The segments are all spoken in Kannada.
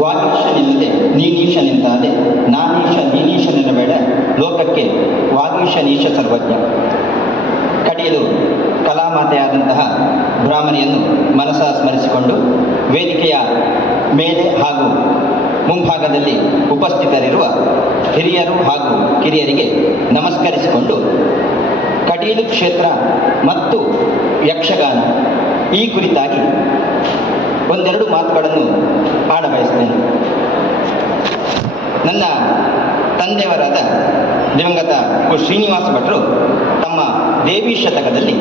ವಾಗೀಶನಿಲ್ಲದೆ ನೀನೀಶನೆಂದಾದೆ ನಾನೀಶ ನೀನೀಶನೆನ್ನಬೇಡ ಲೋಕಕ್ಕೆ ವಾಗೀಶ ನೀಶ ಸರ್ವಜ್ಞ. ಕಡೆಯಲು ಕಲಾಮಾತೆಯಾದಂತಹ ಬ್ರಾಹ್ಮಣಿಯನ್ನು ಮನಸ ಸ್ಮರಿಸಿಕೊಂಡು ವೇದಿಕೆಯ ಮೇಲೆ ಹಾಗೂ ಮುಂಭಾಗದಲ್ಲಿ ಉಪಸ್ಥಿತರಿರುವ ಹಿರಿಯರು ಹಾಗೂ ಕಿರಿಯರಿಗೆ ನಮಸ್ಕರಿಸಿಕೊಂಡು ಕಟೀಲು ಕ್ಷೇತ್ರ ಮತ್ತು ಯಕ್ಷಗಾನ ಈ ಕುರಿತಾಗಿ ಒಂದೆರಡು ಮಾತುಗಳನ್ನು ಆಡಬಯಸ್ತೇನೆ ನನ್ನ ತಂದೆಯವರಾದ ದಿವಂಗತ ಶ್ರೀನಿವಾಸ ಭಟ್ರು ತಮ್ಮ ದೇವಿ ಶತಕದಲ್ಲಿ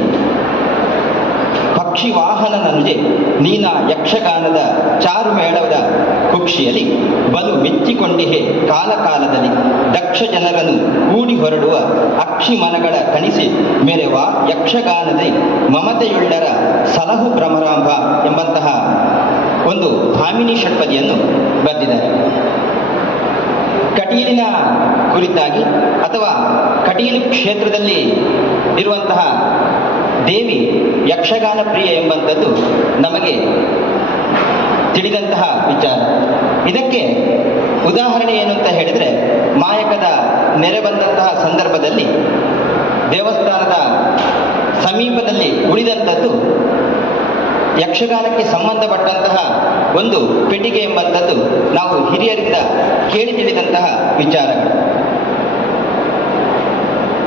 ಪಕ್ಷಿ ವಾಹನನನುಜೆ ನೀನ ಯಕ್ಷಗಾನದ ಚಾರು ಮೇಳವರ ಕುಕ್ಷಿಯಲ್ಲಿ ಬಲು ಮೆಚ್ಚಿಕೊಂಡಿಹೆ ಕಾಲಕಾಲದಲ್ಲಿ ದಕ್ಷ ಜನರನ್ನು ಕೂಡಿ ಹೊರಡುವ ಅಕ್ಷಿ ಮನಗಳ ಕಣಿಸಿ ಮೆರೆವ ಯಕ್ಷಗಾನದೇ ಮಮತೆಯುಳ್ಳರ ಸಲಹು ಭ್ರಮರಾಂಭ ಎಂಬಂತಹ ಒಂದು ಭಾಮಿನಿ ಷಟ್ಪದಿಯನ್ನು ಬರೆದಿದ್ದಾರೆ. ಕಟೀಲಿನ ಕುರಿತಾಗಿ ಅಥವಾ ಕಟೀಲು ಕ್ಷೇತ್ರದಲ್ಲಿ ಇರುವಂತಹ ದೇವಿ ಯಕ್ಷಗಾನ ಪ್ರಿಯ ಎಂಬಂಥದ್ದು ನಮಗೆ ತಿಳಿದಂತಹ ವಿಚಾರ. ಇದಕ್ಕೆ ಉದಾಹರಣೆ ಏನು ಅಂತ ಹೇಳಿದರೆ ಮಾಯಕದ ನೆರೆ ಬಂದಂತಹ ಸಂದರ್ಭದಲ್ಲಿ ದೇವಸ್ಥಾನದ ಸಮೀಪದಲ್ಲಿ ಉಳಿದಂಥದ್ದು ಯಕ್ಷಗಾನಕ್ಕೆ ಸಂಬಂಧಪಟ್ಟಂತಹ ಒಂದು ಪೆಟ್ಟಿಗೆ ಎಂಬಂಥದ್ದು ನಾವು ಹಿರಿಯರಿಂದ ಕೇಳಿ ತಿಳಿದಂತಹ ವಿಚಾರಗಳು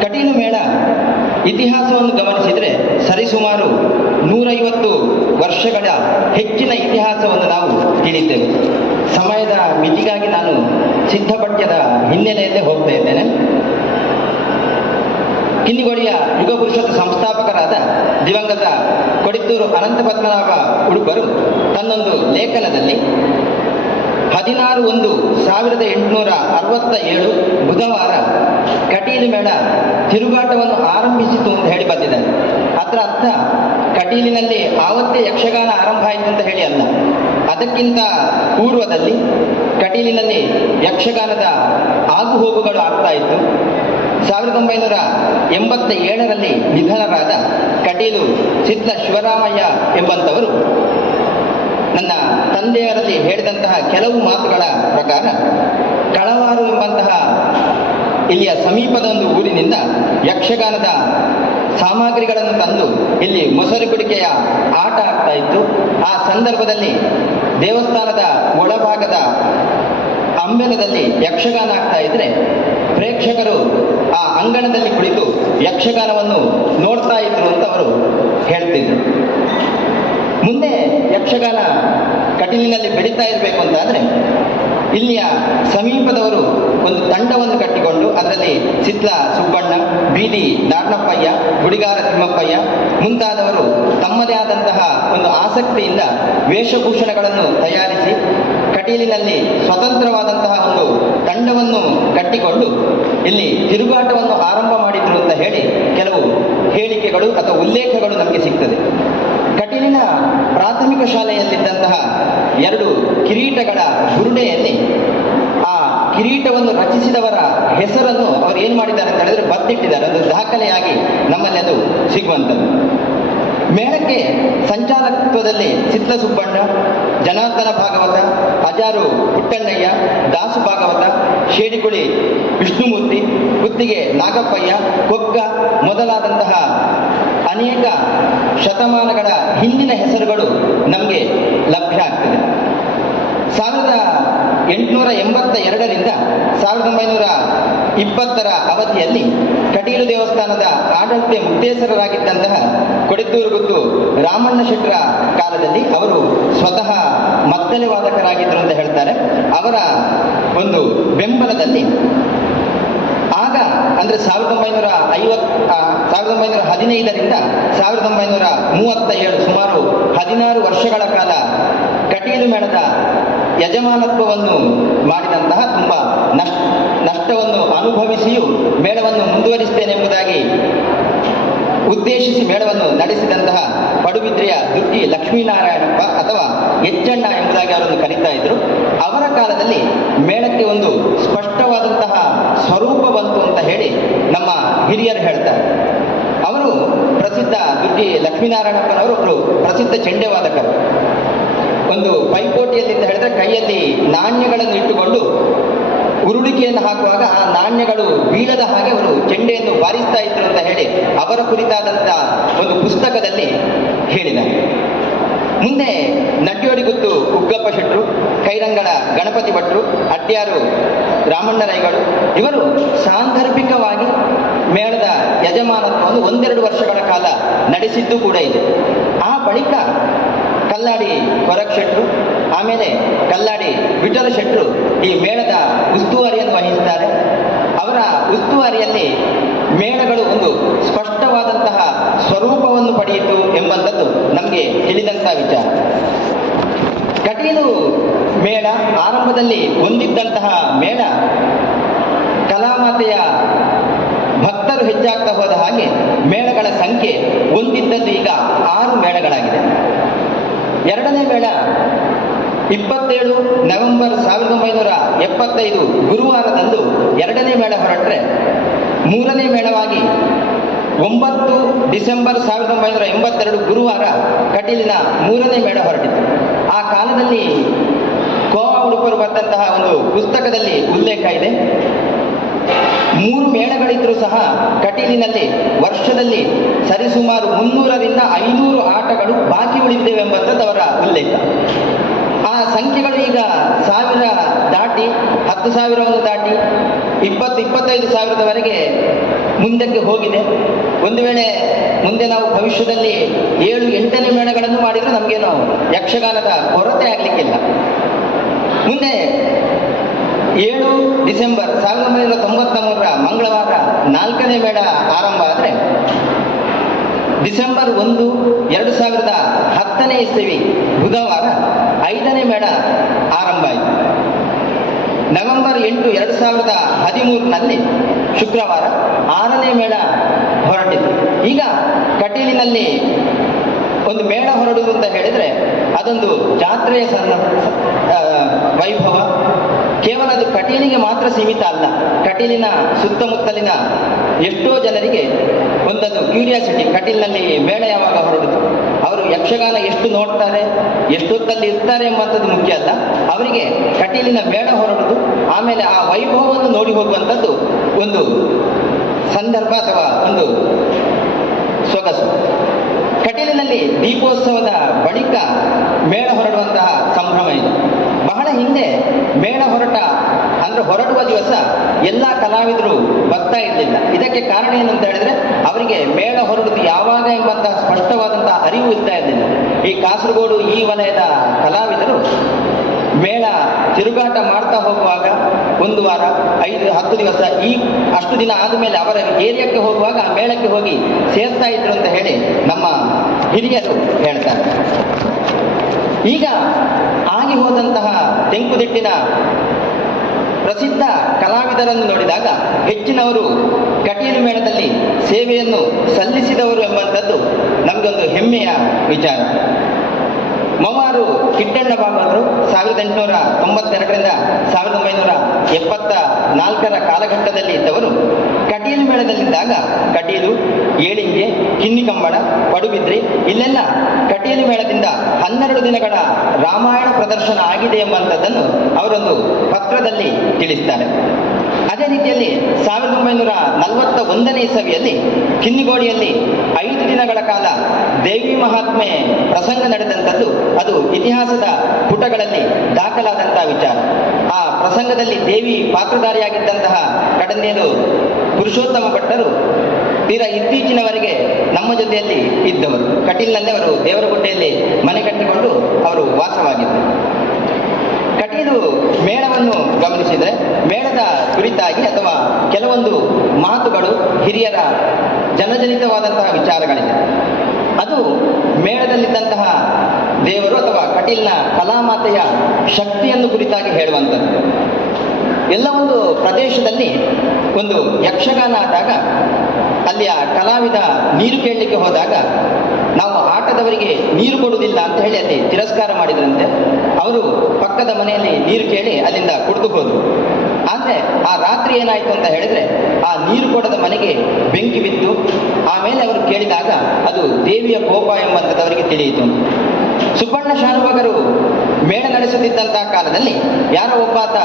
ಕಟೀಲು ಮೇಳ. ಇತಿಹಾಸವನ್ನು ಗಮನಿಸಿದರೆ ಸರಿಸುಮಾರು ನೂರೈವತ್ತು ವರ್ಷಗಳ ಹೆಚ್ಚಿನ ಇತಿಹಾಸವನ್ನು ನಾವು ತಿಳಿದ್ದೇವೆ ಸಮಯದ ಮಿತಿಗಾಗಿ ನಾನು ಸಿದ್ಧಪಠ್ಯದ ಹಿನ್ನೆಲೆಯಲ್ಲೇ ಹೋಗ್ತಾ ಇದ್ದೇನೆ. ಕಿನ್ನಿಗೋಳಿಯ ಯುಗಪುರುಷದ ಸಂಸ್ಥಾಪಕರಾದ ದಿವಂಗತ ಕೊಡಿತ್ತೂರು ಅನಂತ ಪದ್ಮನಾಭ ಉಡುಪರು ತನ್ನೊಂದು ಲೇಖನದಲ್ಲಿ ಹದಿನಾರು ಒಂದು ಸಾವಿರದ ಎಂಟುನೂರ ಅರವತ್ತ ಏಳು ಬುಧವಾರ ಕಟೀಲು ಮೇಳ ತಿರುಗಾಟವನ್ನು ಆರಂಭಿಸಿತು ಅಂತ ಹೇಳಿ ಬಂದಿದ್ದಾರೆ ಅದರ ಅರ್ಥ ಕಟೀಲಿನಲ್ಲಿ ಆವತ್ತೇ ಯಕ್ಷಗಾನ ಆರಂಭ ಆಯಿತು ಅಂತ ಹೇಳಿ ಅಲ್ಲ. ಅದಕ್ಕಿಂತ ಪೂರ್ವದಲ್ಲಿ ಕಟೀಲಿನಲ್ಲಿ ಯಕ್ಷಗಾನದ ಆಗುಹೋಗುಗಳು ಆಗ್ತಾ ಇತ್ತು. ಸಾವಿರದ ಒಂಬೈನೂರ ಎಂಬತ್ತ ಏಳರಲ್ಲಿ ನಿಧನರಾದ ಕಟೀಲು ಸಿದ್ಧ ಶಿವರಾಮಯ್ಯ ಎಂಬಂಥವರು ನನ್ನ ತಂದೆಯರಲ್ಲಿ ಹೇಳಿದಂತಹ ಕೆಲವು ಮಾತುಗಳ ಪ್ರಕಾರ, ಕಳವಾರು ಎಂಬಂತಹ ಇಲ್ಲಿಯ ಸಮೀಪದ ಒಂದು ಊರಿನಿಂದ ಯಕ್ಷಗಾನದ ಸಾಮಗ್ರಿಗಳನ್ನು ತಂದು ಇಲ್ಲಿ ಮೊಸರು ಕುಡಿಕೆಯ ಆಟ ಆಗ್ತಾ ಇತ್ತು. ಆ ಸಂದರ್ಭದಲ್ಲಿ ದೇವಸ್ಥಾನದ ಒಳಭಾಗದ ಅಂಬೆಲದಲ್ಲಿ ಯಕ್ಷಗಾನ ಆಗ್ತಾ ಇದ್ರೆ ಪ್ರೇಕ್ಷಕರು ಆ ಅಂಗಣದಲ್ಲಿ ಕುಳಿತು ಯಕ್ಷಗಾನವನ್ನು ನೋಡ್ತಾ ಇದ್ರು ಅಂತ ಅವರು ಹೇಳ್ತಿದ್ರು. ಮುಂದೆ ಯಕ್ಷಗಾನ ಕಟೀಲಿನಲ್ಲಿ ಬೆಳೀತಾ ಇರಬೇಕು ಅಂತಾದರೆ ಇಲ್ಲಿಯ ಸಮೀಪದವರು ಒಂದು ತಂಡವನ್ನು ಕಟ್ಟಿಕೊಂಡು ಅದರಲ್ಲಿ ಸಿದ್ಲ ಸುಬ್ಬಣ್ಣ, ಬೀದಿ ನಾರಣಪ್ಪಯ್ಯ, ಗುಡಿಗಾರ ತಿಮ್ಮಪ್ಪಯ್ಯ ಮುಂತಾದವರು ತಮ್ಮದೇ ಆದಂತಹ ಒಂದು ಆಸಕ್ತಿಯಿಂದ ವೇಷಭೂಷಣಗಳನ್ನು ತಯಾರಿಸಿ ಕಟೀಲಿನಲ್ಲಿ ಸ್ವತಂತ್ರವಾದಂತಹ ಒಂದು ತಂಡವನ್ನು ಕಟ್ಟಿಕೊಂಡು ಇಲ್ಲಿ ತಿರುಗಾಟವನ್ನು ಆರಂಭ ಮಾಡಿದ್ರು ಅಂತ ಹೇಳಿ ಕೆಲವು ಹೇಳಿಕೆಗಳು ಅಥವಾ ಉಲ್ಲೇಖಗಳು ನಮಗೆ ಸಿಗ್ತದೆ. ಕಟೀಲಿನ ಪ್ರಾಥಮಿಕ ಶಾಲೆಯಲ್ಲಿದ್ದಂತಹ ಎರಡು ಕಿರೀಟಗಳ ಬುರುಡೆಯಲ್ಲಿ ಆ ಕಿರೀಟವನ್ನು ರಚಿಸಿದವರ ಹೆಸರನ್ನು ಅವರು ಏನು ಮಾಡಿದ್ದಾರೆ ಅಂತ ಹೇಳಿದ್ರೆ ಬತ್ತಿಟ್ಟಿದ್ದಾರೆ ಅದು ದಾಖಲೆಯಾಗಿ ನಮ್ಮಲ್ಲಿ ಅದು ಸಿಗುವಂಥದ್ದು. ಮೇಳಕ್ಕೆ ಸಂಚಾಲಕತ್ವದಲ್ಲಿ ಚಿತ್ರ ಸುಬ್ಬಣ್ಣ ಜನಾರ್ದನ ಭಾಗವತ ಅಜಾರು ಪುಟ್ಟಣ್ಣಯ್ಯ, ದಾಸು ಭಾಗವತ, ಶೇಡಿಗುಳಿ, ವಿಷ್ಣುಮೂರ್ತಿ ಕುತ್ತಿಗೆ ನಾಗಪ್ಪಯ್ಯ ಕೊಕ್ಕ ಮೊದಲಾದಂತಹ ಅನೇಕ ಶತಮಾನಗಳ ಹಿಂದಿನ ಹೆಸರುಗಳು ನಮಗೆ ಲಭ್ಯ ಆಗ್ತದೆ. ಸಾವಿರದ ಎಂಟುನೂರ ಎಂಬತ್ತ ಎರಡರಿಂದ ಸಾವಿರದ ಒಂಬೈನೂರ ಇಪ್ಪತ್ತರ ಅವಧಿಯಲ್ಲಿ ಕಟೀಲು ದೇವಸ್ಥಾನದ ಆಡಳಿತ ಮುಕ್ತೇಶ್ವರರಾಗಿದ್ದಂತಹ ಕೊಡಿತೂರು ಗುದ್ದು ರಾಮಣ್ಣ ಶೆಟ್ಟರ ಕಾಲದಲ್ಲಿ ಅವರು ಸ್ವತಃ ಮದ್ದಲೆ ವಾದಕರಾಗಿದ್ದರು ಅಂತ ಹೇಳ್ತಾರೆ. ಅವರ ಒಂದು ಬೆಂಬಲದಲ್ಲಿ ಆಗ ಅಂದರೆ ಸಾವಿರದ ಒಂಬೈನೂರ ಐವತ್ ಸಾವಿರದ ಒಂಬೈನೂರ ಹದಿನೈದರಿಂದ ಸಾವಿರದ ಒಂಬೈನೂರ ಮೂವತ್ತ ಏಳು ಸುಮಾರು ಹದಿನಾರು ವರ್ಷಗಳ ಕಾಲ ಕಟೀಲು ಮೇಳದ ಯಜಮಾನತ್ವವನ್ನು ಮಾಡಿದಂತಹ ತುಂಬ ನಷ್ಟ, ನಷ್ಟವನ್ನು ಅನುಭವಿಸಿಯೂ ಮೇಳವನ್ನು ಮುಂದುವರಿಸ್ತೇನೆಂಬುದಾಗಿ ಉದ್ದೇಶಿಸಿ ಮೇಳವನ್ನು ನಡೆಸಿದಂತಹ ಪಡುಬಿದ್ರೆಯ ದುಡ್ಡಿ ಲಕ್ಷ್ಮೀನಾರಾಯಣಪ್ಪ ಅಥವಾ ಎಚ್ಚಣ್ಣ ಎಂಬುದಾಗಿ ಅವರನ್ನು ಕರೀತಾ ಇದ್ರು, ಅವರ ಕಾಲದಲ್ಲಿ ಮೇಳಕ್ಕೆ ಒಂದು ಸ್ಪಷ್ಟವಾದಂತಹ ಸ್ವರೂಪ ಬಂತು ಅಂತ ಹೇಳಿ ನಮ್ಮ ಹಿರಿಯರು ಹೇಳ್ತಾರೆ. ಅವರು ಪ್ರಸಿದ್ಧ ದುಡ್ಡಿ ಲಕ್ಷ್ಮೀನಾರಾಯಣಪ್ಪನವರು ಪ್ರಸಿದ್ಧ ಚೆಂಡೆವಾದಕರು ಒಂದು ಪೈಪೋಟಿಯಲ್ಲಿ ಅಂತ ಹೇಳಿದ್ರೆ ಕೈಯಲ್ಲಿ ನಾಣ್ಯಗಳನ್ನು ಇಟ್ಟುಕೊಂಡು ಉರುಳಿಕೆಯನ್ನು ಹಾಕುವಾಗ ಆ ನಾಣ್ಯಗಳು ಬೀಳದ ಹಾಗೆ ಅವರು ಚೆಂಡೆಯನ್ನು ಬಾರಿಸ್ತಾ ಇದ್ರು ಅಂತ ಹೇಳಿ ಅವರ ಕುರಿತಾದಂತಹ ಒಂದು ಪುಸ್ತಕದಲ್ಲಿ ಹೇಳಿದ. ಮುಂದೆ ನಟ್ಯೋಡಿಗುತ್ತು ಉಗ್ಗಪ್ಪ ಶೆಟ್ರು ಕೈರಂಗಳ ಗಣಪತಿ ಭಟ್ರು ಅಡ್ಡ್ಯಾರು ರಾಮಣ್ಣರೈಗಳು ಇವರು ಸಾಂದರ್ಭಿಕವಾಗಿ ಮೇಳದ ಯಜಮಾನತ್ವವನ್ನು ಒಂದೆರಡು ವರ್ಷಗಳ ಕಾಲ ನಡೆಸಿದ್ದು ಕೂಡ ಇದೆ. ಆ ಬಳಿಕ ಕಲ್ಲಾಡಿ ಕೊರಕ್ ಶೆಟ್ರು, ಆಮೇಲೆ ಕಲ್ಲಾಡಿ ವಿಠಲ ಶೆಟ್ರು ಈ ಮೇಳದ ಉಸ್ತುವಾರಿಯನ್ನು ವಹಿಸುತ್ತಾರೆ ಅವರ ಉಸ್ತುವಾರಿಯಲ್ಲಿ ಮೇಳಗಳು ಒಂದು ಸ್ಪಷ್ಟವಾದಂತಹ ಸ್ವರೂಪವನ್ನು ಪಡೆಯಿತು ಎಂಬಂಥದ್ದು ನಮಗೆ ತಿಳಿದಂತಹ ವಿಚಾರ. ಕಟೀಲು ಮೇಳ ಆರಂಭದಲ್ಲಿ ಹೊಂದಿದ್ದಂತಹ ಮೇಳ ಕಲಾಮಾತೆಯ ಭಕ್ತರು ಹೆಚ್ಚಾಗ್ತಾ ಹೋದ ಹಾಗೆ ಮೇಳಗಳ ಸಂಖ್ಯೆ ಹೊಂದಿದ್ದದ್ದು ಈಗ ಆರು ಮೇಳಗಳಾಗಿದೆ. ಎರಡನೇ ಮೇಳ ಇಪ್ಪತ್ತೇಳು ನವೆಂಬರ್ ಸಾವಿರದ ಒಂಬೈನೂರ ಎಪ್ಪತ್ತೈದು ಗುರುವಾರದಂದು ಎರಡನೇ ಮೇಳ ಹೊರಟ್ರೆ ಮೂರನೇ ಮೇಳವಾಗಿ ಒಂಬತ್ತು ಡಿಸೆಂಬರ್ ಸಾವಿರದ ಒಂಬೈನೂರ ಎಂಬತ್ತೆರಡು ಗುರುವಾರ ಕಟೀಲಿನ ಮೂರನೇ ಮೇಳ ಹೊರಟಿತು. ಆ ಕಾಲದಲ್ಲಿ ಕೋಮ ಉಡುಪರು ಬರೆದಂತಹ ಒಂದು ಪುಸ್ತಕದಲ್ಲಿ ಉಲ್ಲೇಖ ಇದೆ. ಮೂರು ಮೇಳಗಳಿದ್ರೂ ಸಹ ಕಟೀಲಿನಲ್ಲಿ ವರ್ಷದಲ್ಲಿ ಸರಿಸುಮಾರು ಮುನ್ನೂರರಿಂದ ಐನೂರು ಆಟಗಳು ಬಾಕಿ ಉಳಿದಿವೆಂಬಂಥದ್ದು ಅವರ ಉಲ್ಲೇಖ. ಆ ಸಂಖ್ಯೆಗಳು ಈಗ ಸಾವಿರ ದಾಟಿ, ಹತ್ತು ಸಾವಿರವನ್ನು ದಾಟಿ, ಇಪ್ಪತ್ತು, ಇಪ್ಪತ್ತೈದು ಸಾವಿರದವರೆಗೆ ಮುಂದಕ್ಕೆ ಹೋಗಿದೆ. ಒಂದು ವೇಳೆ ಮುಂದೆ ನಾವು ಭವಿಷ್ಯದಲ್ಲಿ ಏಳು, ಎಂಟನೇ ಮೇಳಗಳನ್ನು ಮಾಡಿದರೆ ನಮಗೇನು ಯಕ್ಷಗಾನದ ಕೊರತೆ ಆಗಲಿಕ್ಕಿಲ್ಲ. ಮುಂದೆ ಏಳು ಡಿಸೆಂಬರ್ ಸಾವಿರದ ಒಂಬೈನೂರ ತೊಂಬತ್ತ ಮೂರರ ಮಂಗಳವಾರ ನಾಲ್ಕನೇ ಮೇಳ ಆರಂಭ ಆದರೆ ಡಿಸೆಂಬರ್ ಒಂದು ಎರಡು ಸಾವಿರದ ಹತ್ತನೇ ಇಸವಿ ಬುಧವಾರ ಐದನೇ ಮೇಳ ಆರಂಭ ಆಯಿತು. ನವೆಂಬರ್ ಎಂಟು ಎರಡು ಸಾವಿರದ ಹದಿಮೂರಿನಲ್ಲಿ ಶುಕ್ರವಾರ ಆರನೇ ಮೇಳ ಹೊರಟಿತು ಈಗ ಕಟೀಲಿನಲ್ಲಿ ಒಂದು ಮೇಳ ಹೊರಡುವುದು ಅಂತ ಹೇಳಿದರೆ ಅದೊಂದು ಜಾತ್ರೆಯ ಸಣ್ಣ ವೈಭವ ಕೇವಲ ಅದು ಕಟೀಲಿಗೆ ಮಾತ್ರ ಸೀಮಿತ ಅಲ್ಲ. ಕಟೀಲಿನ ಸುತ್ತಮುತ್ತಲಿನ ಎಷ್ಟೋ ಜನರಿಗೆ ಒಂದೊಂದು ಕ್ಯೂರಿಯಾಸಿಟಿ, ಕಟೀಲಿನಲ್ಲಿ ಮೇಳ ಯಾವಾಗ ಹೊರಡುತ್ತೆ ಅವರು ಯಕ್ಷಗಾನ ಎಷ್ಟು ನೋಡ್ತಾರೆ, ಎಷ್ಟೊತ್ತಲ್ಲಿ ಇರ್ತಾರೆ ಎಂಬಂಥದ್ದು ಮುಖ್ಯ ಅಲ್ಲ. ಅವರಿಗೆ ಕಟೀಲಿನ ಮೇಳ ಹೊರಡುದು, ಆಮೇಲೆ ಆ ವೈಭವವನ್ನು ನೋಡಿ ಹೋಗುವಂಥದ್ದು ಒಂದು ಸಂದರ್ಭ ಅಥವಾ ಒಂದು ಸೊಗಸು. ಕಟೀಲಿನಲ್ಲಿ ದೀಪೋತ್ಸವದ ಬಳಿಕ ಮೇಳ ಹೊರಡುವಂತಹ ಸಂಭ್ರಮ ಇದೆ. ಹಿಂದೆ ಮೇಳ ಹೊರಟ, ಅಂದ್ರೆ ಹೊರಡುವ ದಿವಸ ಎಲ್ಲ ಕಲಾವಿದರು ಬರ್ತಾ ಇರಲಿಲ್ಲ. ಇದಕ್ಕೆ ಕಾರಣ ಏನಂತ ಹೇಳಿದ್ರೆ, ಅವರಿಗೆ ಮೇಳ ಹೊರಡುದು ಯಾವಾಗ ಎಂಬಂತಹ ಸ್ಪಷ್ಟವಾದಂತಹ ಅರಿವು ಇರ್ತಾ ಇರಲಿಲ್ಲ. ಈ ಕಾಸರಗೋಡು ಈ ವಲಯದ ಕಲಾವಿದರು ಮೇಳ ತಿರುಗಾಟ ಮಾಡ್ತಾ ಹೋಗುವಾಗ ಒಂದು ವಾರ, ಐದು, ಹತ್ತು ದಿವಸ, ಈ ಅಷ್ಟು ದಿನ ಆದಮೇಲೆ ಅವರ ಏರಿಯಾಕ್ಕೆ ಹೋಗುವಾಗ ಆ ಮೇಳಕ್ಕೆ ಹೋಗಿ ಸೇರ್ತಾ ಇದ್ರು ಅಂತ ಹೇಳಿ ನಮ್ಮ ಹಿರಿಯರು ಹೇಳ್ತಾರೆ. ಈಗ ಆಗಿ ಹೋದಂತಹ ತೆಂಕುದಿಟ್ಟಿನ ಪ್ರಸಿದ್ಧ ಕಲಾವಿದರನ್ನು ನೋಡಿದಾಗ ಹೆಚ್ಚಿನವರು ಕಟೀಲು ಮೇಳದಲ್ಲಿ ಸೇವೆಯನ್ನು ಸಲ್ಲಿಸಿದವರು ಎಂಬಂಥದ್ದು ನಮಗೊಂದು ಹೆಮ್ಮೆಯ ವಿಚಾರ. ಮವಾರು ಕಿಟ್ಟಣ್ಣ ಬಾಬರು ಸಾವಿರದ ಎಂಟುನೂರ ತೊಂಬತ್ತೆರಡರಿಂದ ಸಾವಿರದ ಒಂಬೈನೂರ ಎಪ್ಪತ್ತ ನಾಲ್ಕರ ಕಾಲಘಟ್ಟದಲ್ಲಿ ಇದ್ದವರು. ಕಟೀಲು ಮೇಳದಲ್ಲಿದ್ದಾಗ ಕಟೀಲು, ಏಳಿಂಗೆ ಕಿನ್ನಿಕಂಬಣ ಪಡುಬಿದ್ರಿ, ಇಲ್ಲೆಲ್ಲ ಕಟೀಲು ಮೇಳದಿಂದ ಹನ್ನೆರಡು ದಿನಗಳ ರಾಮಾಯಣ ಪ್ರದರ್ಶನ ಆಗಿದೆ ಎಂಬಂಥದ್ದನ್ನು ಅವರೊಂದು ಪತ್ರದಲ್ಲಿ ತಿಳಿಸ್ತಾರೆ. ರೀತಿಯಲ್ಲಿ ಸಾವಿರದ ಒಂಬೈನೂರ ನಲವತ್ತ ಒಂದನೇ ಇಸವಿಯಲ್ಲಿ ಕಿನ್ನಿಗೋಡಿಯಲ್ಲಿ ಐದು ದಿನಗಳ ಕಾಲ ದೇವಿ ಮಹಾತ್ಮೆ ಪ್ರಸಂಗ ನಡೆದಂಥದ್ದು ಅದು ಇತಿಹಾಸದ ಪುಟಗಳಲ್ಲಿ ದಾಖಲಾದಂತಹ ವಿಚಾರ. ಆ ಪ್ರಸಂಗದಲ್ಲಿ ದೇವಿ ಪಾತ್ರಧಾರಿಯಾಗಿದ್ದಂತಹ ಕಡನೇರು ಪುರುಷೋತ್ತಮ ಭಟ್ಟರು ತೀರಾ ಇತ್ತೀಚಿನವರೆಗೆ ನಮ್ಮ ಜೊತೆಯಲ್ಲಿ ಇದ್ದವರು. ಕಟೀಲ್ನಲ್ಲಿ ಅವರು ದೇವರಗುಡ್ಡೆಯಲ್ಲಿ ಮನೆ ಕಟ್ಟಿಕೊಂಡು ಅವರು ವಾಸವಾಗಿದ್ದರು. ಕಟೀಲು ಮೇಳವನ್ನು ಗಮನಿಸಿದರೆ ಮೇಳದ ಕುರಿತಾಗಿ ಅಥವಾ ಕೆಲವೊಂದು ಮಾತುಗಳು ಹಿರಿಯರ ಜನಜನಿತವಾದಂತಹ ವಿಚಾರಗಳಿವೆ. ಅದು ಮೇಳದಲ್ಲಿದ್ದಂತಹ ದೇವರು ಅಥವಾ ಕಟೀಲ್ನ ಕಲಾಮಾತೆಯ ಶಕ್ತಿಯನ್ನು ಕುರಿತಾಗಿ ಹೇಳುವಂಥದ್ದು. ಎಲ್ಲ ಒಂದು ಪ್ರದೇಶದಲ್ಲಿ ಒಂದು ಯಕ್ಷಗಾನ ಆದಾಗ, ಅಲ್ಲಿಯ ಕಲಾವಿದ ನೀರು ಕೇಳಲಿಕ್ಕೆ ಹೋದಾಗ, ನಾವು ಆಟದವರಿಗೆ ನೀರು ಕೊಡುವುದಿಲ್ಲ ಅಂತ ಹೇಳಿ ಅಲ್ಲಿ ತಿರಸ್ಕಾರ ಮಾಡಿದ್ರಂತೆ. ಅವರು ಪಕ್ಕದ ಮನೆಯಲ್ಲಿ ನೀರು ಕೇಳಿ ಅಲ್ಲಿಂದ ಕುಡಿದು ಹೋದ್ರು. ಆದರೆ ಆ ರಾತ್ರಿ ಏನಾಯಿತು ಅಂತ ಹೇಳಿದ್ರೆ ಆ ನೀರು ಕೊಡದ ಮನೆಗೆ ಬೆಂಕಿ ಬಿತ್ತು. ಆಮೇಲೆ ಅವರು ಕೇಳಿದಾಗ ಅದು ದೇವಿಯ ಕೋಪ ಎಂಬಂಥದ್ದು ಅವರಿಗೆ ತಿಳಿಯಿತು. ಸುಬ್ಬಣ್ಣ ಶಾನುಭಾಗರು ಮೇಳ ನಡೆಸುತ್ತಿದ್ದಂತಹ ಕಾಲದಲ್ಲಿ ಯಾರೋ ಒಬ್ಬಾತ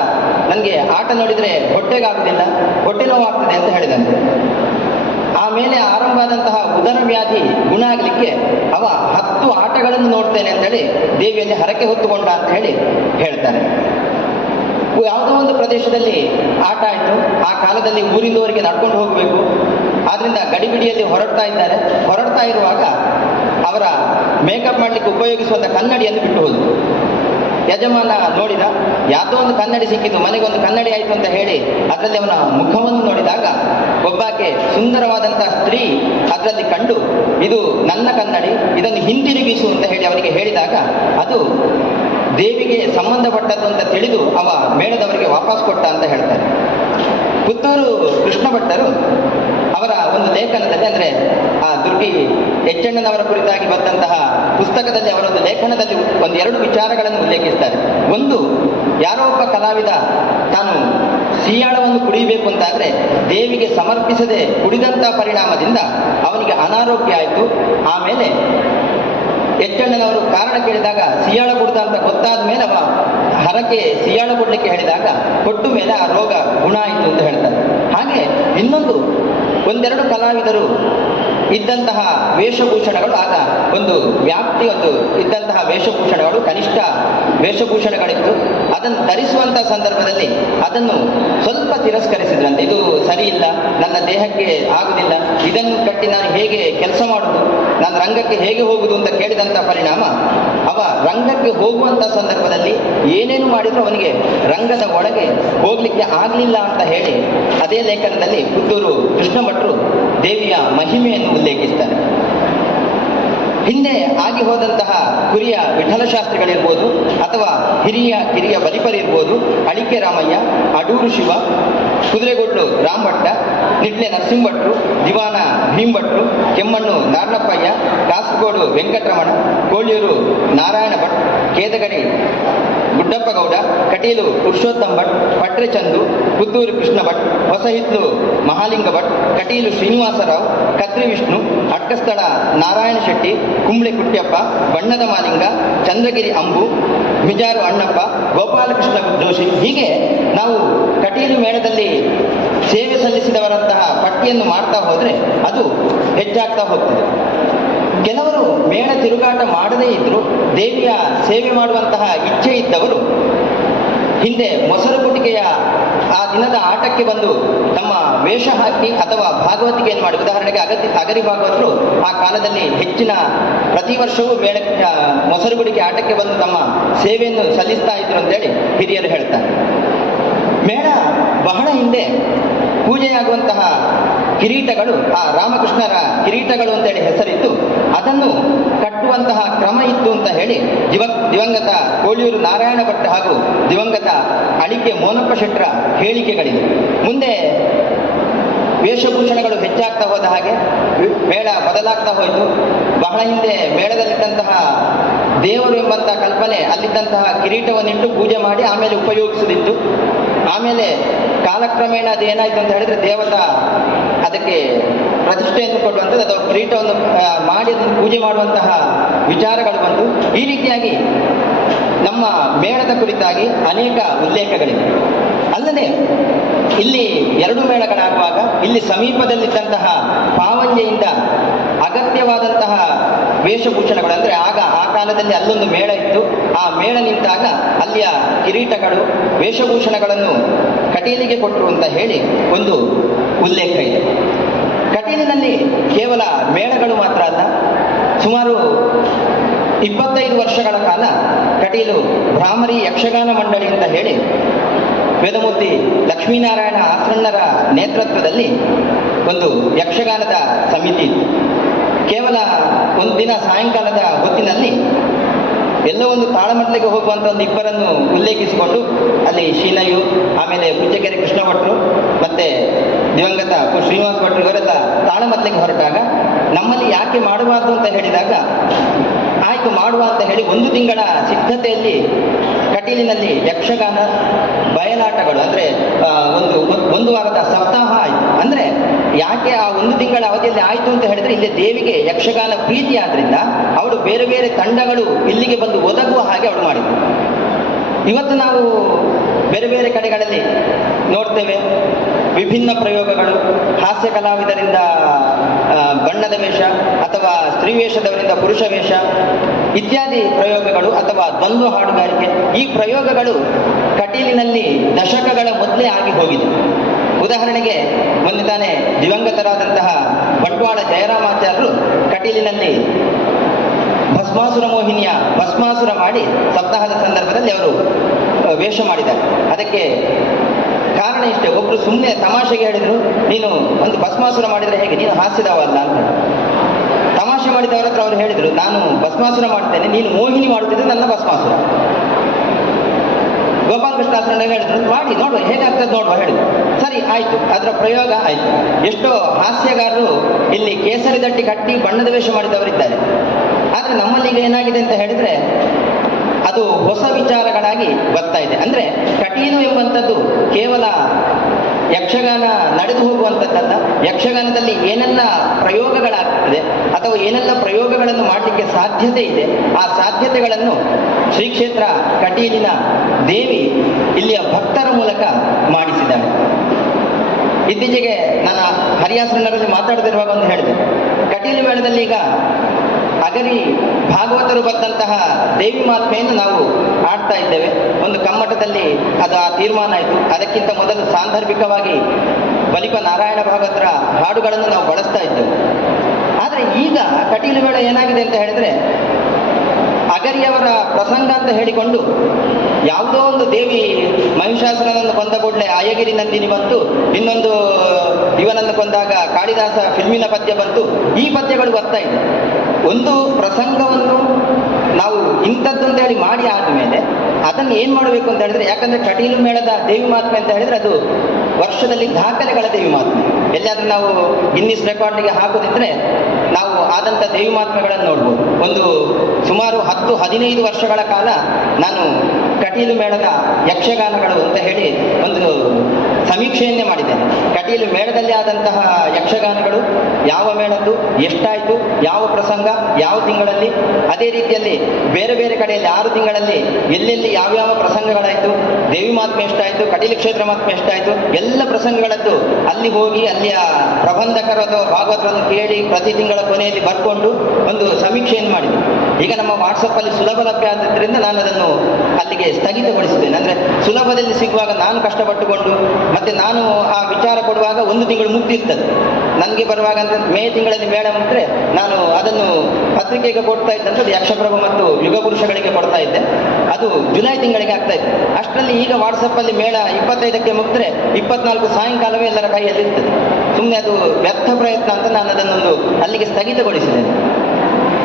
ನನಗೆ ಆಟ ನೋಡಿದರೆ ಹೊಟ್ಟೆಗಾಗುವುದಿಲ್ಲ, ಹೊಟ್ಟೆ ನೋವಾಗ್ತದೆ ಅಂತ ಹೇಳಿದಂತೆ. ಆಮೇಲೆ ಆರಂಭ ಆದಂತಹ ಉದರ ವ್ಯಾಧಿ ಗುಣ ಆಗಲಿಕ್ಕೆ ಅವ ಹತ್ತು ಆಟಗಳನ್ನು ನೋಡ್ತೇನೆ ಅಂತೇಳಿ ದೇವಿಯಲ್ಲಿ ಹರಕೆ ಹೊತ್ತುಕೊಂಡ ಅಂತ ಹೇಳಿ ಹೇಳ್ತಾರೆ. ಯಾವುದೋ ಒಂದು ಪ್ರದೇಶದಲ್ಲಿ ಆಟ ಆಯಿತು. ಆ ಕಾಲದಲ್ಲಿ ಊರಿಂದವರಿಗೆ ನಡ್ಕೊಂಡು ಹೋಗಬೇಕು. ಆದ್ರಿಂದ ಗಡಿಬಿಡಿಯಲ್ಲಿ ಹೊರಡ್ತಾ ಇದ್ದಾರೆ. ಹೊರಡ್ತಾ ಇರುವಾಗ ಅವರ ಮೇಕಪ್ ಮಾಡಲಿಕ್ಕೆ ಉಪಯೋಗಿಸುವಂಥ ಕನ್ನಡಿಯನ್ನು ಬಿಟ್ಟು ಹೋದರು. ಯಜಮಾನ ನೋಡಿದ, ಯಾವುದೋ ಒಂದು ಕನ್ನಡಿ ಸಿಕ್ಕಿತು, ಮನೆಗೆ ಒಂದು ಕನ್ನಡಿ ಆಯಿತು ಅಂತ ಹೇಳಿ ಅದರಲ್ಲಿ ಅವನ ಮುಖವನ್ನು ನೋಡಿದಾಗ ಒಬ್ಬಾಕೆ ಸುಂದರವಾದಂತಹ ಸ್ತ್ರೀ ಅದರಲ್ಲಿ ಕಂಡು, ಇದು ನನ್ನ ಕನ್ನಡಿ, ಇದನ್ನು ಹಿಂತಿರುಗಿಸು ಅಂತ ಹೇಳಿ ಅವನಿಗೆ ಹೇಳಿದಾಗ ಅದು ದೇವಿಗೆ ಸಂಬಂಧಪಟ್ಟದ್ದು ಅಂತ ತಿಳಿದು ಅವ ಮೇಳದವರಿಗೆ ವಾಪಸ್ ಕೊಟ್ಟ ಅಂತ ಹೇಳ್ತಾರೆ. ಪುತ್ತೂರು ಕೃಷ್ಣ ಭಟ್ಟರು ಅವರ ಒಂದು ಲೇಖನದಲ್ಲಿ ಅಂದರೆ ಆ ಎಚ್ಚಣ್ಣನವರ ಕುರಿತಾಗಿ ಬಂದಂತಹ ಪುಸ್ತಕದಲ್ಲಿ ಅವರೊಂದು ಲೇಖನದಲ್ಲಿ ಒಂದೆರಡು ವಿಚಾರಗಳನ್ನು ಉಲ್ಲೇಖಿಸ್ತಾರೆ. ಒಂದು, ಯಾರೋ ಒಬ್ಬ ಕಲಾವಿದ ತಾನು ಸೀಯಾಳವನ್ನು ಕುಡಿಯಬೇಕು ಅಂತಾದರೆ ದೇವಿಗೆ ಸಮರ್ಪಿಸದೆ ಕುಡಿದಂತಹ ಪರಿಣಾಮದಿಂದ ಅವನಿಗೆ ಅನಾರೋಗ್ಯ ಆಯಿತು. ಆಮೇಲೆ ಎಚ್ಚಣ್ಣನವರು ಕಾರಣ ಕೇಳಿದಾಗ ಸೀಯಾಳ ಕುಡಿದ ಅಂತ ಗೊತ್ತಾದ ಮೇಲೆ ಅವ ಹರಕೆ ಸೀಯಾಳ ಕೊಡಲಿಕ್ಕೆ ಹೇಳಿದಾಗ ಕೊಟ್ಟು ಮೇಲೆ ಆ ರೋಗ ಗುಣ ಆಯಿತು ಅಂತ ಹೇಳ್ತಾರೆ. ಹಾಗೆ ಇನ್ನೊಂದು, ಒಂದೆರಡು ಕಲಾವಿದರು ಇದ್ದಂತಹ ವೇಷಭೂಷಣಗಳು ಆಗ ಒಂದು ವ್ಯಾಪ್ತಿ, ಒಂದು ಇದ್ದಂತಹ ವೇಷಭೂಷಣಗಳು, ಕನಿಷ್ಠ ವೇಷಭೂಷಣಗಳಿತ್ತು. ಅದನ್ನು ಧರಿಸುವಂತಹ ಸಂದರ್ಭದಲ್ಲಿ ಅದನ್ನು ಸ್ವಲ್ಪ ತಿರಸ್ಕರಿಸಿದ್ರಂತೆ. ಇದು ಸರಿ ಇಲ್ಲ ನನ್ನ ದೇಹಕ್ಕೆ ಆಗುದಿಲ್ಲ, ಇದನ್ನು ಕಟ್ಟಿ ನಾನು ಹೇಗೆ ಕೆಲಸ ಮಾಡುವುದು ನಾನು ರಂಗಕ್ಕೆ ಹೇಗೆ ಹೋಗುವುದು ಅಂತ ಕೇಳಿದಂಥ ಪರಿಣಾಮ, ಅವ ರಂಗಕ್ಕೆ ಹೋಗುವಂಥ ಸಂದರ್ಭದಲ್ಲಿ ಏನೇನು ಮಾಡಿದ್ರು ಅವನಿಗೆ ರಂಗದ ಒಳಗೆ ಹೋಗ್ಲಿಕ್ಕೆ ಆಗಲಿಲ್ಲ ಅಂತ ಹೇಳಿ, ಅದೇ ಲೇಖನದಲ್ಲಿ ಪುತ್ತೂರು ಕೃಷ್ಣ ಭಟ್ರು ದೇವಿಯ ಮಹಿಮೆಯನ್ನು ಉಲ್ಲೇಖಿಸ್ತಾರೆ ಹಿಂದೆ ಆಗಿ ಹೋದಂತಹ ಕುರಿಯ ವಿಠಲ ಶಾಸ್ತ್ರಿಗಳಿರ್ಬೋದು ಅಥವಾ ಹಿರಿಯ, ಕಿರಿಯ ಬಲಿಪರಿರ್ಬೋದು ಅಳಿಕೆ ರಾಮಯ್ಯ, ಅಡೂರು ಶಿವ, ಕುದುರೆಗೊಡ್ಲು ರಾಮಭಟ್ಟ, ನಿಟ್ಲೆ ನರಸಿಂಹಭಟ್ರು, ದಿವಾನ ಭೀಂಭಟ್ರು ಕೆಮ್ಮಣ್ಣು ನಾರಣಪ್ಪಯ್ಯ, ಕಾಸರಗೋಡು ವೆಂಕಟರಮಣ, ಕೋಳಿಯೂರು ನಾರಾಯಣ ಭಟ್ ಕೇದಗಡಿ ಗುಡ್ಡಪ್ಪಗೌಡ, ಕಟೀಲು ಪುರುಷೋತ್ತಮ್ ಭಟ್ ಪಟ್ರೆ ಪುತ್ತೂರು ಕೃಷ್ಣ ಭಟ್ ಹೊಸಹಿತ್ಲು ಮಹಾಲಿಂಗ ಭಟ್, ಕಟೀಲು ಶ್ರೀನಿವಾಸರಾವ್, ಕತ್ರಿ ವಿಷ್ಣು, ಅಟ್ಟಸ್ಥಳ ನಾರಾಯಣ ಶೆಟ್ಟಿ, ಕುಂಬ್ಳೆ ಕುಟ್ಯಪ್ಪ, ಬಣ್ಣದ ಮಾಲಿಂಗ, ಚಂದ್ರಗಿರಿ ಅಂಬು, ಮಿಜಾರು ಅಣ್ಣಪ್ಪ ಗೋಪಾಲಕೃಷ್ಣ ಜೋಶಿ. ಹೀಗೆ ನಾವು ಕಟೀಲು ಮೇಳದಲ್ಲಿ ಸೇವೆ ಸಲ್ಲಿಸಿದವರಂತಹ ಪಟ್ಟಿಯನ್ನು ಮಾಡ್ತಾ ಹೋದರೆ ಅದು ಹೆಚ್ಚಾಗ್ತಾ ಹೋಗ್ತದೆ. ಕೆಲವರು ಮೇಳ ತಿರುಗಾಟ ಮಾಡದೇ ಇದ್ದರೂ ದೇವಿಯ ಸೇವೆ ಮಾಡುವಂತಹ ಇಚ್ಛೆ ಇದ್ದವರು ಹಿಂದೆ ಮೊಸರು ಕುಟಿಕೆಯ ಆ ದಿನದ ಆಟಕ್ಕೆ ಬಂದು ತಮ್ಮ ವೇಷ ಹಾಕಿ ಅಥವಾ ಭಾಗವತಿಕೆಯನ್ನು ಮಾಡಿ? ಉದಾಹರಣೆಗೆ ಅಗತಿ ಅಗರಿ ಭಾಗವತರು ಆ ಕಾಲದಲ್ಲಿ ಹೆಚ್ಚಿನ ಪ್ರತಿ ವರ್ಷವೂ ಮೇಳ ಆ, ಮೊಸರು ಕುಟಿಕೆ ಆಟಕ್ಕೆ ಬಂದು ತಮ್ಮ ಸೇವೆಯನ್ನು ಸಲ್ಲಿಸ್ತಾ ಇದ್ರು ಅಂತೇಳಿ ಹಿರಿಯರು ಹೇಳ್ತಾರೆ. ಮೇಳ ಬಹಳ ಹಿಂದೆ ಪೂಜೆಯಾಗುವಂತಹ ಕಿರೀಟಗಳು, ಆ ರಾಮಕೃಷ್ಣರ ಕಿರೀಟಗಳು ಅಂತೇಳಿ ಹೆಸರಿತ್ತು. ಅದನ್ನು ಕಟ್ಟುವಂತಹ ಕ್ರಮ ಇತ್ತು ಅಂತ ಹೇಳಿ ದಿವ ದಿವಂಗತ ಕೋಳಿಯೂರು ನಾರಾಯಣ ಭಟ್ ಹಾಗೂ ದಿವಂಗತ ಅಳಿಕೆ ಮೋನಪ್ಪ ಶೆಟ್ಟರ ಹೇಳಿಕೆಗಳಿವೆ. ಮುಂದೆ ವೇಷಭೂಷಣಗಳು ಹೆಚ್ಚಾಗ್ತಾ ಹೋದ ಹಾಗೆ, ಮೇಳ ಬದಲಾಗ್ತಾ ಹೋಯಿತು. ಬಹಳ ಹಿಂದೆ ಮೇಳದಲ್ಲಿದ್ದಂತಹ ದೇವರು ಎಂಬಂತಹ ಕಲ್ಪನೆ ಅಲ್ಲಿದ್ದಂತಹ ಕಿರೀಟವನ್ನಿಟ್ಟು ಪೂಜೆ ಮಾಡಿ ಆಮೇಲೆ ಉಪಯೋಗಿಸುತ್ತಿತ್ತು. ಆಮೇಲೆ ಕಾಲಕ್ರಮೇಣ ಅದೇನಾಯಿತು ಅಂತ ಹೇಳಿದ್ರೆ ದೇವತಾ ಅದಕ್ಕೆ ಪ್ರತಿಷ್ಠೆಯನ್ನು ಕೊಡುವಂಥದ್ದು, ಅಥವಾ ಕಿರೀಟವನ್ನು ಮಾಡಿ ಅದನ್ನು ಪೂಜೆ ಮಾಡುವಂತಹ ವಿಚಾರಗಳು ಬಂತು ಈ ರೀತಿಯಾಗಿ ನಮ್ಮ ಮೇಳದ ಕುರಿತಾಗಿ ಅನೇಕ ಉಲ್ಲೇಖಗಳಿವೆ. ಅಲ್ಲದೆ ಇಲ್ಲಿ ಎರಡು ಮೇಳಗಳಾಗುವಾಗ, ಇಲ್ಲಿ ಸಮೀಪದಲ್ಲಿದ್ದಂತಹ ಪಾವಂಜೆಯಿಂದ ಅಗತ್ಯವಾದಂತಹ ವೇಷಭೂಷಣಗಳು ಅಂದರೆ ಆಗ ಆ ಕಾಲದಲ್ಲಿ ಅಲ್ಲೊಂದು ಮೇಳ ಇತ್ತು. ಆ ಮೇಳ ನಿಂತಾಗ ಅಲ್ಲಿಯ ಕಿರೀಟಗಳು, ವೇಷಭೂಷಣಗಳನ್ನು ಕಟೀಲಿಗೆ ಕೊಟ್ಟರು ಅಂತ ಹೇಳಿ ಒಂದು ಉಲ್ಲೇಖ ಇದೆ. ಕಟೀಲಿನಲ್ಲಿ ಕೇವಲ ಮೇಳಗಳು ಮಾತ್ರ ಅಲ್ಲ, ಸುಮಾರು ಇಪ್ಪತ್ತೈದು ವರ್ಷಗಳ ಕಾಲ ಕಟೀಲು ಭ್ರಾಮರಿ ಯಕ್ಷಗಾನ ಮಂಡಳಿ ಅಂತ ಹೇಳಿ ವೇದಮೂರ್ತಿ ಲಕ್ಷ್ಮೀನಾರಾಯಣ ಆಸಣ್ಣರ ನೇತೃತ್ವದಲ್ಲಿ ಒಂದು ಯಕ್ಷಗಾನದ ಸಮಿತಿ ಕೇವಲ ಒಂದು ದಿನ ಸಾಯಂಕಾಲದ ಹೊತ್ತಿನಲ್ಲಿ ಎಲ್ಲೋ ಒಂದು ತಾಳಮಟ್ಟಲಿಗೆ ಹೋಗುವಂಥ ಒಂದು ಇಬ್ಬರನ್ನು ಉಲ್ಲೇಖಿಸಿಕೊಂಡು ಅಲ್ಲಿ ಶೀನಯು ಆಮೇಲೆ ಪುಂಚಕೆರೆ ಕೃಷ್ಣ ಭಟ್ರು ಮತ್ತೆ ದಿವಂಗತ ಶ್ರೀನಿವಾಸ ಭಟ್ರು ಇವರೆಲ್ಲ ತಾಳಮಟ್ಟಲಿಗೆ ಹೊರಟಾಗ ನಮ್ಮಲ್ಲಿ ಯಾಕೆ ಮಾಡಬಾರ್ದು ಅಂತ ಹೇಳಿದಾಗ, ಆಯ್ತು ಮಾಡುವ ಅಂತ ಹೇಳಿ ಒಂದು ತಿಂಗಳ ಸಿದ್ಧತೆಯಲ್ಲಿ ಕಟೀಲಿನಲ್ಲಿ ಯಕ್ಷಗಾನ ಬಯಲಾಟಗಳು ಅಂದರೆ ಒಂದು ಒಂದು ವಾರದ ಸಪ್ತಾಹ ಆಯಿತು. ಅಂದರೆ, ಯಾಕೆ ಆ ಒಂದು ತಿಂಗಳ ಅವಧಿಯಲ್ಲಿ ಆಯಿತು ಅಂತ ಹೇಳಿದ್ರೆ, ಇಲ್ಲಿ ದೇವಿಗೆ ಯಕ್ಷಗಾನ ಪ್ರೀತಿ ಆದ್ರಿಂದ ಅವಳು ಬೇರೆ ಬೇರೆ ತಂಡಗಳು ಇಲ್ಲಿಗೆ ಬಂದು ಒದಗುವ ಹಾಗೆ ಅವಳು ಮಾಡಿದ್ರು ಇವತ್ತು ನಾವು ಬೇರೆ ಬೇರೆ ಕಡೆಗಳಲ್ಲಿ ನೋಡ್ತೇವೆ, ವಿಭಿನ್ನ ಪ್ರಯೋಗಗಳು, ಹಾಸ್ಯ ಕಲಾವಿದರಿಂದ ಬಣ್ಣದ ವೇಷ ಅಥವಾ ಸ್ತ್ರೀ ವೇಷದವರಿಂದ ಪುರುಷ ವೇಷ ಇತ್ಯಾದಿ ಪ್ರಯೋಗಗಳು ಅಥವಾ ದ್ವಂದ್ವ ಹಾಡುಗಾರಿಕೆ, ಈ ಪ್ರಯೋಗಗಳು ಕಟೀಲಿನಲ್ಲಿ ದಶಕಗಳ ಮೊದಲೇ ಆಗಿ ಹೋಗಿದೆ. ಉದಾಹರಣೆಗೆ ಮೊನ್ನೆ ತಾನೇ ದಿವಂಗತರಾದಂತಹ ಬಂಟ್ವಾಳ ಜಯರಾಮಾಚಾರ್ಯರು ಕಟೀಲಿನಲ್ಲಿ ಭಸ್ಮಾಸುರ ಮೋಹಿನಿಯ ಭಸ್ಮಾಸುರ ಮಾಡಿ ಸಪ್ತಾಹದ ಸಂದರ್ಭದಲ್ಲಿ ಅವರು ವೇಷ ಮಾಡಿದ್ದಾರೆ. ಅದಕ್ಕೆ ಕಾರಣ ಇಷ್ಟೇ. ಒಬ್ರು ಸುಮ್ಮನೆ ತಮಾಷೆಗೆ ಹೇಳಿದ್ರು, ನೀನು ಒಂದು ಭಸ್ಮಾಸುರ ಮಾಡಿದರೆ ಹೇಗೆ? ನೀನು ಹಾಸ್ಯದವಲ್ಲ ಅಂತ. ತಮಾಷೆ ಮಾಡಿದವರ ಹತ್ರ ಅವರು ಹೇಳಿದ್ರು, ನಾನು ಭಸ್ಮಾಸುರ ಮಾಡ್ತೇನೆ, ನೀನು ಮೋಹಿನಿ ಮಾಡುತ್ತಿದ್ರೆ ನನ್ನ ಭಸ್ಮಾಸುರ. ಗೋಪಾಲಕೃಷ್ಣ ಆಶ್ರಮ ಹೇಳಿದ್ರು, ಮಾಡಿ, ನೋಡುವ, ಹೇಗಾಗ್ತದೆ ನೋಡುವ, ಹೇಳಿದ್ರು. ಸರಿ, ಆಯ್ತು, ಅದರ ಪ್ರಯೋಗ ಆಯ್ತು. ಎಷ್ಟೋ ಹಾಸ್ಯಗಾರರು ಇಲ್ಲಿ ಕೇಸರಿ ದಟ್ಟಿ ಕಟ್ಟಿ ಬಣ್ಣದ ವೇಷ ಮಾಡಿದವರಿದ್ದಾರೆ. ಆದರೆ ನಮ್ಮಲ್ಲಿ ಈಗ ಏನಾಗಿದೆ ಅಂತ ಹೇಳಿದ್ರೆ, ಅದು ಹೊಸ ವಿಚಾರಗಳಾಗಿ ಬರ್ತಾ ಇದೆ. ಅಂದ್ರೆ ಕಟೀಲು ಎಂಬಂಥದ್ದು ಕೇವಲ ಯಕ್ಷಗಾನ ನಡೆದು ಹೋಗುವಂಥದ್ದಲ್ಲ ಯಕ್ಷಗಾನದಲ್ಲಿ ಏನೆಲ್ಲ ಪ್ರಯೋಗಗಳಾಗ್ತದೆ ಅಥವಾ ಏನೆಲ್ಲ ಪ್ರಯೋಗಗಳನ್ನು ಮಾಡಲಿಕ್ಕೆ ಸಾಧ್ಯತೆ ಇದೆ, ಆ ಸಾಧ್ಯತೆಗಳನ್ನು ಶ್ರೀ ಕ್ಷೇತ್ರ ಕಟೀಲಿನ ದೇವಿ ಇಲ್ಲಿಯ ಭಕ್ತರ ಮೂಲಕ ಮಾಡಿಸಿದ್ದಾರೆ. ಇತ್ತೀಚೆಗೆ ನಾನು ಹರಿಯಾಸನಗರದಲ್ಲಿ ಮಾತಾಡದಿರುವಾಗ ಒಂದು ಹೇಳಿದೆ. ಕಟೀಲು ಮೇಳದಲ್ಲಿ ಈಗ ಅಗರಿ ಭಾಗವತರು ಬಂದಂತಹ ದೇವಿ ಮಾತ್ಮೆಯನ್ನು ನಾವು ಆಡ್ತಾ ಇದ್ದೇವೆ. ಒಂದು ಕಮ್ಮಟದಲ್ಲಿ ಅದು ಆ ತೀರ್ಮಾನ ಆಯಿತು. ಅದಕ್ಕಿಂತ ಮೊದಲು ಸಾಂದರ್ಭಿಕವಾಗಿ ಬಲಿಪ ನಾರಾಯಣ ಭಾಗವತರ ಹಾಡುಗಳನ್ನು ನಾವು ಬಳಸ್ತಾ ಇದ್ದೆವು. ಆದರೆ ಈಗ ಕಟೀಲು ವೇಳೆ ಏನಾಗಿದೆ ಅಂತ ಹೇಳಿದ್ರೆ, ಅಗರಿಯವರ ಪ್ರಸಂಗ ಅಂತ ಹೇಳಿಕೊಂಡು ಯಾವುದೋ ಒಂದು ದೇವಿ ಮಹಿಷಾಸುರನನ್ನು ಕೊಂದ ಕೂಡಲೇ ಅಯಗಿರಿ ನಂದಿನಿ ಬಂತು ಇನ್ನೊಂದು ಇವನನ್ನು ಕೊಂದಾಗ ಕಾಳಿದಾಸ ಫಿಲ್ಮಿನ ಪದ್ಯ ಬಂತು. ಈ ಪದ್ಯಗಳು ಬರ್ತಾ ಇದೆ. ಒಂದು ಪ್ರಸಂಗವನ್ನು ನಾವು ಇಂಥದ್ದು ಹೇಳಿ ಮಾಡಿ ಆದಮೇಲೆ ಅದನ್ನು ಏನು ಮಾಡಬೇಕು ಅಂತ ಹೇಳಿದ್ರೆ, ಯಾಕಂದ್ರೆ ಕಟೀಲು ಮೇಳದ ದೇವಿ ಮಾತ್ಮೆ ಅಂತ ಹೇಳಿದ್ರೆ ಅದು ವರ್ಷದಲ್ಲಿ ದಾಖಲೆಗಳ ದೇವಿ ಮಾತ್ಮೆ ಎಲ್ಲಾದರೂ ನಾವು ಗಿನ್ನಿಸ್ ರೆಕಾರ್ಡ್ಗೆ ಹಾಕೋದಿದ್ರೆ ನಾವು ಆದಂಥ ದೇವಿ ಮಾತ್ಮೆಗಳನ್ನು ನೋಡ್ಬೋದು. ಒಂದು ಸುಮಾರು ಹತ್ತು, ಹದಿನೈದು ವರ್ಷಗಳ ಕಾಲ ನಾನು ಕಟೀಲು ಮೇಳದ ಯಕ್ಷಗಾನಗಳು ಅಂತ ಹೇಳಿ ಒಂದು ಸಮೀಕ್ಷೆಯನ್ನೇ ಮಾಡಿದೆ ಕಟೀಲು ಮೇಳದಲ್ಲಿ ಆದಂತಹ ಯಕ್ಷಗಾನಗಳು ಯಾವ ಮೇಳದ್ದು, ಎಷ್ಟಾಯಿತು, ಯಾವ ಪ್ರಸಂಗ, ಯಾವ ತಿಂಗಳಲ್ಲಿ, ಅದೇ ರೀತಿಯಲ್ಲಿ ಬೇರೆ ಬೇರೆ ಕಡೆಯಲ್ಲಿ ಆರು ತಿಂಗಳಲ್ಲಿ ಎಲ್ಲೆಲ್ಲಿ ಯಾವ್ಯಾವ ಪ್ರಸಂಗಗಳಾಯಿತು, ದೇವಿ ಮಾತ್ಮೆ ಎಷ್ಟಾಯಿತು, ಕಟೀಲು ಕ್ಷೇತ್ರ ಮಾತ್ಮೆ ಎಷ್ಟಾಯಿತು, ಎಲ್ಲ ಪ್ರಸಂಗಗಳದ್ದು ಅಲ್ಲಿ ಹೋಗಿ ಅಲ್ಲಿಯ ಪ್ರಬಂಧಕರು ಅಥವಾ ಭಾಗವತರನ್ನು ಕೇಳಿ ಪ್ರತಿ ತಿಂಗಳ ಕೊನೆಯಲ್ಲಿ ಬರ್ಕೊಂಡು ಒಂದು ಸಮೀಕ್ಷೆಯನ್ನು ಮಾಡಿದೆ ಈಗ ನಮ್ಮ ವಾಟ್ಸಪ್ಪಲ್ಲಿ ಸುಲಭ ಲಭ್ಯ ಆದ್ದರಿಂದ ನಾನು ಅದನ್ನು ಅಲ್ಲಿಗೆ ಸ್ಥಗಿತಗೊಳಿಸಿದ್ದೇನೆ. ಅಂದ್ರೆ ಸುಲಭದಲ್ಲಿ ಸಿಗುವಾಗ ನಾನು ಕಷ್ಟಪಟ್ಟುಕೊಂಡು, ಮತ್ತೆ ನಾನು ಆ ವಿಚಾರ ಕೊಡುವಾಗ ಒಂದು ತಿಂಗಳು ಮುಗ್ದಿರ್ತದೆ. ನನಗೆ ಬರುವಾಗ ಅಂದರೆ ಮೇ ತಿಂಗಳಲ್ಲಿ ಮೇಡಮ್ ಅಂದರೆ ನಾನು ಅದನ್ನು ಪತ್ರಿಕೆಗೆ ಕೊಡ್ತಾ ಇದ್ದಂಥದ್ದು ಯಕ್ಷಪ್ರಭು ಮತ್ತು ಯುಗ ಪುರುಷಗಳಿಗೆ ಕೊಡ್ತಾ ಇದ್ದೆ. ಅದು ಜುಲೈ ತಿಂಗಳಿಗೆ ಆಗ್ತಾ ಇತ್ತು. ಅಷ್ಟರಲ್ಲಿ ಈಗ ವಾಟ್ಸಪ್ಪಲ್ಲಿ ಮೇಳ ಇಪ್ಪತ್ತೈದಕ್ಕೆ ಮುಗಿದ್ರೆ ಇಪ್ಪತ್ನಾಲ್ಕು ಸಾಯಂಕಾಲವೇ ಎಲ್ಲರ ಕೈಯಲ್ಲಿ ಇರ್ತದೆ ಸುಮ್ಮನೆ ಅದು ವ್ಯರ್ಥ ಪ್ರಯತ್ನ ಅಂತ ನಾನು ಅದನ್ನೊಂದು ಅಲ್ಲಿಗೆ ಸ್ಥಗಿತಗೊಳಿಸಿದ್ದೇನೆ.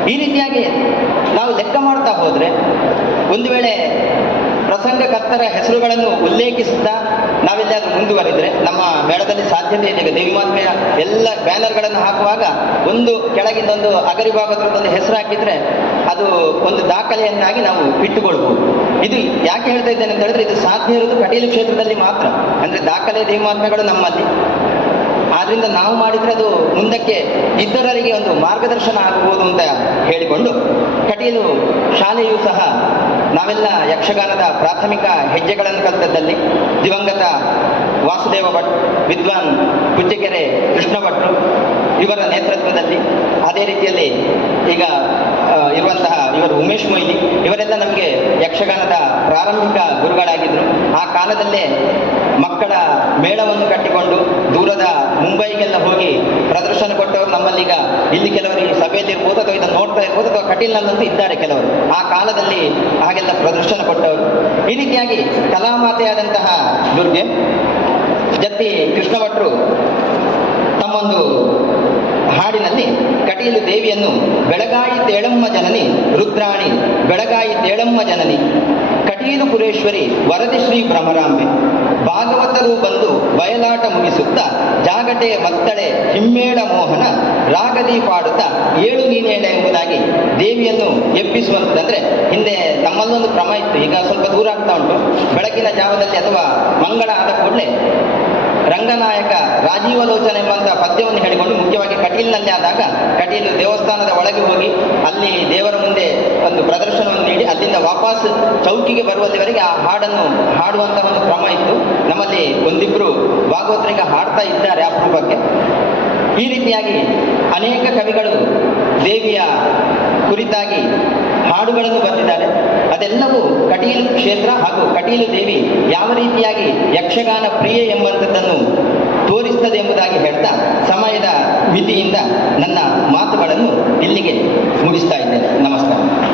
ಈ ರೀತಿಯಾಗಿ ನಾವು ಲೆಕ್ಕ ಮಾಡ್ತಾ ಹೋದರೆ ಒಂದು ವೇಳೆ ಪ್ರಸಂಗಕರ್ತರ ಹೆಸರುಗಳನ್ನು ಉಲ್ಲೇಖಿಸುತ್ತಾ ನಾವೆಲ್ಲಾದ್ರೂ ಮುಂದುವರಿದ್ರೆ ನಮ್ಮ ಮೇಳದಲ್ಲಿ ಸಾಧ್ಯತೆ ಇದೆ. ಈಗ ದೇವಿ ಮಾತ್ಮೆಯ ಎಲ್ಲ ಬ್ಯಾನರ್ಗಳನ್ನು ಹಾಕುವಾಗ ಒಂದು ಕೆಳಗಿಂದ ಒಂದು ಅಗರಿ ಭಾಗವತರದೊಂದು ಹೆಸರು ಹಾಕಿದ್ರೆ ಅದು ಒಂದು ದಾಖಲೆಯನ್ನಾಗಿ ನಾವು ಇಟ್ಟುಕೊಳ್ಬಹುದು ಇದು ಯಾಕೆ ಹೇಳ್ತಾ ಇದ್ದೇನೆ ಅಂತ ಹೇಳಿದ್ರೆ ಇದು ಸಾಧ್ಯ ಇರುವುದು ಕಟೀಲು ಕ್ಷೇತ್ರದಲ್ಲಿ ಮಾತ್ರ. ಅಂದ್ರೆ ದಾಖಲೆ ದೇವಿ ಮಾತ್ಮೆಗಳು ನಮ್ಮಲ್ಲಿ ಆದ್ರಿಂದ ನಾವು ಮಾಡಿದ್ರೆ ಅದು ಮುಂದಕ್ಕೆ ಇತರರಿಗೆ ಒಂದು ಮಾರ್ಗದರ್ಶನ ಆಗಬಹುದು ಅಂತ ಹೇಳಿಕೊಂಡು ಕಟೀಲು ಶಾಲೆಯೂ ಸಹ ನಾವೆಲ್ಲ ಯಕ್ಷಗಾನದ ಪ್ರಾಥಮಿಕ ಹೆಜ್ಜೆಗಳನ್ನು ಕಲಿತದ್ದಲ್ಲಿ ದಿವಂಗತ ವಾಸುದೇವ ಭಟ್, ವಿದ್ವಾನ್ ಕುಚ್ಚಕೆರೆ ಕೃಷ್ಣ ಭಟ್ರು ಇವರ ನೇತೃತ್ವದಲ್ಲಿ ಅದೇ ರೀತಿಯಲ್ಲಿ ಈಗ ಇರುವಂತಹ ಇವರು ಉಮೇಶ್ ಮೊಯ್ಲಿ ಇವರೆಲ್ಲ ನಮಗೆ ಯಕ್ಷಗಾನದ ಪ್ರಾರಂಭಿಕ ಗುರುಗಳಾಗಿದ್ದರು ಆ ಕಾಲದಲ್ಲೇ ಮಕ್ಕಳ ಮೇಳವನ್ನು ಕಟ್ಟಿಕೊಂಡು ದೂರದ ಮುಂಬೈಗೆಲ್ಲ ಹೋಗಿ ಪ್ರದರ್ಶನ ಕೊಟ್ಟವರು ನಮ್ಮಲ್ಲಿಗ ಇಲ್ಲಿ ಕೆಲವರು ಈ ಸಭೆಯಲ್ಲಿ ಇರ್ಬೋದು ಅಥವಾ ಇದನ್ನು ನೋಡ್ತಾ ಇರ್ಬೋದು ಅಥವಾ ಕಟೀಲ್ನಲ್ಲಂತೂ ಇದ್ದಾರೆ ಕೆಲವರು. ಆ ಕಾಲದಲ್ಲಿ ಹಾಗೆಲ್ಲ ಪ್ರದರ್ಶನ ಕೊಟ್ಟವರು ಈ ರೀತಿಯಾಗಿ ಕಲಾಮಾತೆಯಾದಂತಹ ದುರ್ಗೆ, ಜತ್ತಿ ಕೃಷ್ಣ ಭಟ್ರು ತಮ್ಮೊಂದು ಹಾಡಿನಲ್ಲಿ ಕಟೀಲು ದೇವಿಯನ್ನು ಬೆಳಗಾಯಿ ತೇಳಮ್ಮ ಜನನಿ, ರುದ್ರಾಣಿ ಬೆಳಗಾಯಿ ತೇಳಮ್ಮ ಜನನಿ, ಕಟೀಲು ಪುರೇಶ್ವರಿ ವರದಿ ಶ್ರೀ ಭ್ರಮರಾಂಬೆ. ಭಾಗವತರು ಬಂದು ಬಯಲಾಟ ಮುಗಿಸುತ್ತಾ ಜಾಗಟೆ ಮತ್ತಳೆ ಹಿಮ್ಮೇಳ ಮೋಹನ, ರಾಗದಿ ಪಾಡುತ್ತ ಏಳು ನೀನೇಳ ಎಂಬುದಾಗಿ ದೇವಿಯನ್ನು ಎಬ್ಬಿಸುವಂತಂದ್ರೆ ಹಿಂದೆ ನಮ್ಮಲ್ಲೊಂದು ಕ್ರಮ ಇತ್ತು. ಈಗ ಸ್ವಲ್ಪ ದೂರ ಆಗ್ತಾ ಉಂಟು. ಬೆಳಗಿನ ಜಾವದಲ್ಲಿ ಅಥವಾ ಮಂಗಳ ಆದ ಕೂಡಲೇ ರಂಗನಾಯಕ ರಾಜೀವಲೋಚನೆ ಎಂಬಂತಹ ಪದ್ಯವನ್ನು ಮುಖ್ಯವಾಗಿ ಕಟೀಲ್ನಲ್ಲಿ ಆದಾಗ ಕಟೀಲು ದೇವಸ್ಥಾನದ ಒಳಗೆ ಹೋಗಿ ಅಲ್ಲಿ ದೇವರ ಮುಂದೆ ಒಂದು ಪ್ರದರ್ಶನವನ್ನು ನೀಡಿ ಅಲ್ಲಿಂದ ವಾಪಸ್ ಚೌಕಿಗೆ ಬರುವಲ್ಲಿವರೆಗೆ ಆ ಹಾಡನ್ನು ಹಾಡುವಂತಹ ಒಂದು ಕ್ರಮ ಇತ್ತು. ನಮ್ಮಲ್ಲಿ ಒಂದಿಬ್ರು ಭಾಗವತರಿಗೆ ಹಾಡ್ತಾ ಇದ್ದಾರೆ ಅಪರೂಪಕ್ಕೆ ಈ ರೀತಿಯಾಗಿ ಅನೇಕ ಕವಿಗಳು ದೇವಿಯ ಕುರಿತಾಗಿ ಹಾಡುಗಳನ್ನು ಬರೆದಿದ್ದಾರೆ. ಅದೆಲ್ಲವೂ ಕಟೀಲು ಕ್ಷೇತ್ರ ಹಾಗೂ ಕಟೀಲು ದೇವಿ ಯಾವ ರೀತಿಯಾಗಿ ಯಕ್ಷಗಾನ ಪ್ರಿಯೆ ಎಂಬಂಥದ್ದನ್ನು ತೋರಿಸ್ತದೆ ಎಂಬುದಾಗಿ ಹೇಳ್ತಾ ಸಮಯದ ಮಿತಿಯಿಂದ ನನ್ನ ಮಾತುಗಳನ್ನು ಇಲ್ಲಿಗೆ ಮುಗಿಸ್ತಾ ಇದ್ದೇನೆ. ನಮಸ್ಕಾರ.